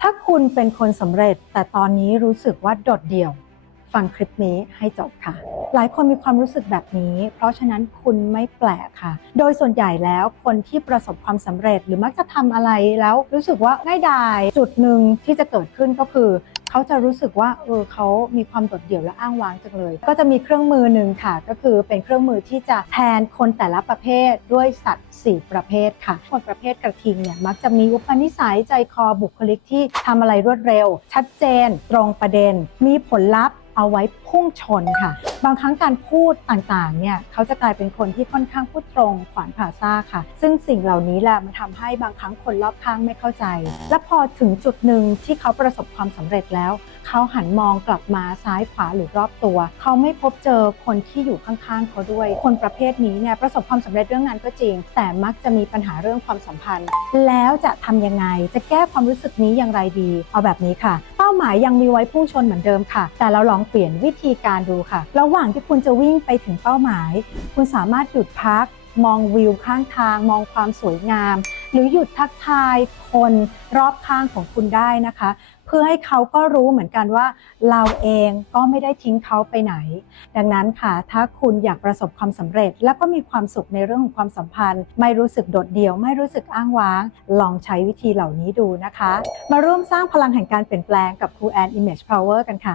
ถ้าคุณเป็นคนสำเร็จแต่ตอนนี้รู้สึกว่าโดดเดี่ยว ฟังคลิปนี้ให้จบค่ะ หลายคนมีความรู้สึกแบบนี้ เพราะฉะนั้นคุณไม่แปลกค่ะ โดยส่วนใหญ่แล้วคนที่ประสบความสำเร็จหรือมักจะทำอะไรแล้วรู้สึกว่าง่ายดายจุดหนึ่งที่จะเกิดขึ้นก็คือ เขาจะรู้สึกว่าเออเขามีความโดดเดี่ยวและอ้างว้างจังเลย ก็จะมีเครื่องมือหนึ่งค่ะ ก็คือเป็นเครื่องมือที่จะแทนคนแต่ละประเภทด้วยสัตว์ 4 ประเภทค่ะ คนประเภทกระทิงเนี่ยมักจะมีอุปนิสัยใจคอบุคลิกที่ทำอะไรรวดเร็ว ชัดเจน ตรงประเด็น มีผลลัพธ์ เอาไว้พุ่งชนค่ะ บางครั้งการพูดต่างๆเนี่ยเขาจะกลายเป็นคนที่ค่อนข้างพูดตรงขวานผ่าซ่ากค่ะ ซึ่งสิ่งเหล่านี้แหละมันทำให้บางครั้งคนรอบข้างไม่เข้าใจ และพอถึงจุดหนึ่งที่เขาประสบความสำเร็จแล้ว เขาหันมองกลับมาซ้ายขวาหรือรอบตัว เขาไม่พบเจอคนที่อยู่ข้างๆเขาด้วย คนประเภทนี้เนี่ยประสบความสำเร็จเรื่องงานก็จริง แต่มักจะมีปัญหาเรื่องความสัมพันธ์ แล้วจะทำยังไงจะแก้ความรู้สึกนี้อย่างไรดี เอาแบบนี้ค่ะ หมายยังมีไว้พุ่งชนเหมือนเดิมค่ะ แต่เราลองเปลี่ยนวิธีการดูค่ะ ระหว่างที่คุณจะวิ่งไปถึงเป้าหมาย คุณสามารถหยุดพัก มองวิวข้างทาง มองความสวยงาม หรือหยุดทักทายคนรอบข้างของคุณได้นะคะ เพื่อให้เขาก็รู้เหมือนกันว่า เราเองก็ไม่ได้ทิ้งเขาไปไหน ดังนั้นค่ะ ถ้าคุณอยากประสบความสำเร็จ แล้วก็มีความสุขในเรื่องของความสัมพันธ์ ไม่รู้สึกโดดเดี่ยว ไม่รู้สึกอ้างว้าง ลองใช้วิธีเหล่านี้ดูนะคะ มาร่วมสร้างพลังแห่งการเปลี่ยนแปลงกับครูแอน Image Power กันค่ะ